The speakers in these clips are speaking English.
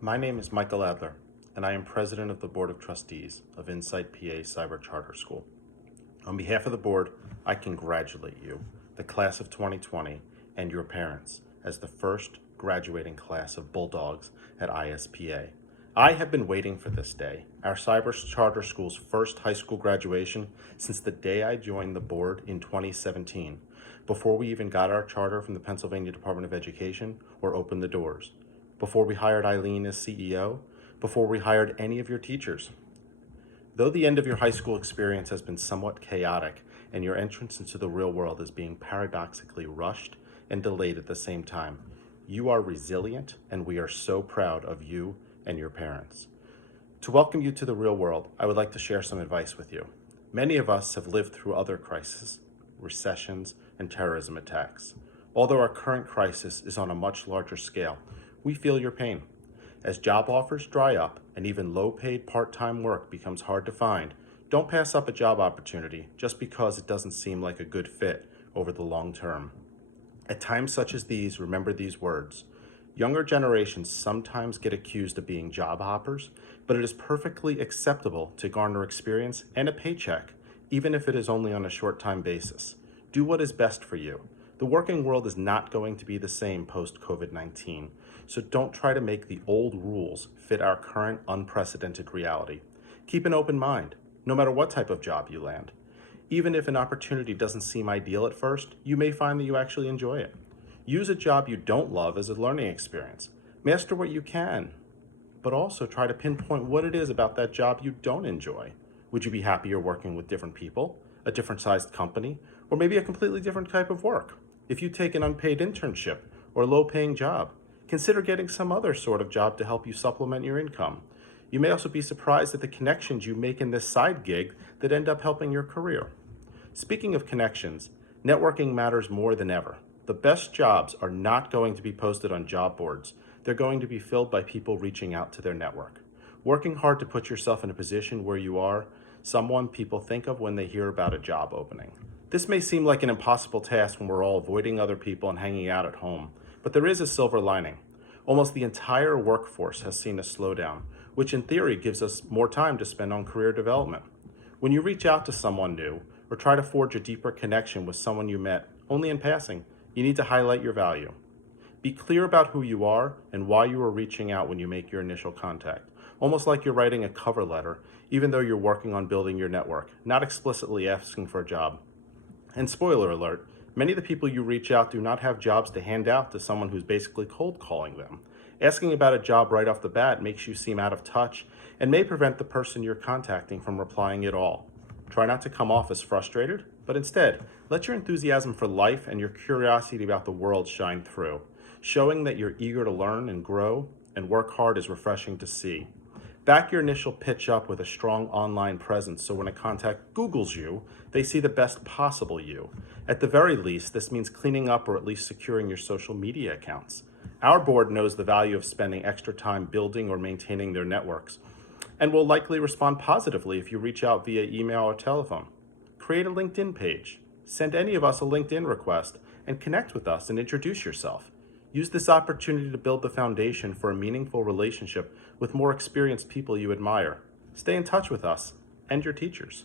My name is Michael Adler, and I am President of the Board of Trustees of Insight PA Cyber Charter School. On behalf of the board, I congratulate you, the class of 2020, and your parents as the first graduating class of Bulldogs at ISPA. I have been waiting for this day, our Cyber Charter School's first high school graduation, since the day I joined the board in 2017, before we even got our charter from the Pennsylvania Department of Education or opened the doors, before we hired Eileen as CEO, before we hired any of your teachers. Though the end of your high school experience has been somewhat chaotic and your entrance into the real world is being paradoxically rushed and delayed at the same time, you are resilient, and we are so proud of you and your parents. To welcome you to the real world, I would like to share some advice with you. Many of us have lived through other crises, recessions, and terrorism attacks. Although our current crisis is on a much larger scale, we feel your pain. As job offers dry up and even low-paid part-time work becomes hard to find, don't pass up a job opportunity just because it doesn't seem like a good fit over the long term. At times such as these, remember these words. Younger generations sometimes get accused of being job hoppers, but it is perfectly acceptable to garner experience and a paycheck, even if it is only on a short-time basis. Do what is best for you. The working world is not going to be the same post-COVID-19, so don't try to make the old rules fit our current unprecedented reality. Keep an open mind, no matter what type of job you land. Even if an opportunity doesn't seem ideal at first, you may find that you actually enjoy it. Use a job you don't love as a learning experience. Master what you can, but also try to pinpoint what it is about that job you don't enjoy. Would you be happier working with different people, a different sized company, or maybe a completely different type of work? If you take an unpaid internship or a low-paying job, consider getting some other sort of job to help you supplement your income. You may also be surprised at the connections you make in this side gig that end up helping your career. Speaking of connections, networking matters more than ever. The best jobs are not going to be posted on job boards. They're going to be filled by people reaching out to their network. Working hard to put yourself in a position where you are someone people think of when they hear about a job opening. This may seem like an impossible task when we're all avoiding other people and hanging out at home, but there is a silver lining. Almost the entire workforce has seen a slowdown, which in theory gives us more time to spend on career development. When you reach out to someone new or try to forge a deeper connection with someone you met only in passing, you need to highlight your value. Be clear about who you are and why you are reaching out when you make your initial contact, almost like you're writing a cover letter, even though you're working on building your network, not explicitly asking for a job. And spoiler alert, many of the people you reach out do not have jobs to hand out to someone who's basically cold calling them. Asking about a job right off the bat makes you seem out of touch and may prevent the person you're contacting from replying at all. Try not to come off as frustrated, but instead, let your enthusiasm for life and your curiosity about the world shine through. Showing that you're eager to learn and grow and work hard is refreshing to see. Back your initial pitch up with a strong online presence so when a contact Googles you, they see the best possible you. At the very least, this means cleaning up or at least securing your social media accounts. Our board knows the value of spending extra time building or maintaining their networks and will likely respond positively if you reach out via email or telephone. Create a LinkedIn page. Send any of us a LinkedIn request and connect with us and introduce yourself. Use this opportunity to build the foundation for a meaningful relationship with more experienced people you admire. Stay in touch with us and your teachers.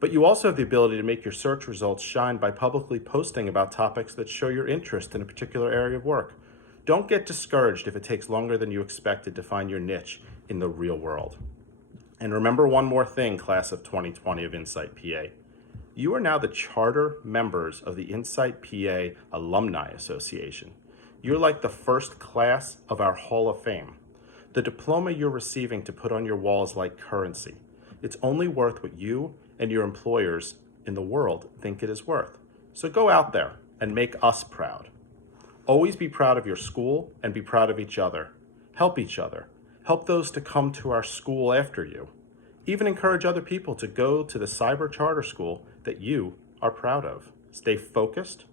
But you also have the ability to make your search results shine by publicly posting about topics that show your interest in a particular area of work. Don't get discouraged if it takes longer than you expected to find your niche in the real world. And remember one more thing, class of 2020 of Insight PA. You are now the charter members of the Insight PA Alumni Association. You're like the first class of our Hall of Fame. The diploma you're receiving to put on your wall is like currency. It's only worth what you and your employers in the world think it is worth. So go out there and make us proud. Always be proud of your school and be proud of each other. Help each other. Help those to come to our school after you. Even encourage other people to go to the cyber charter school that you are proud of. Stay focused,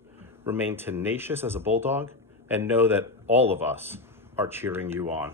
remain tenacious as a bulldog, and know that all of us are cheering you on.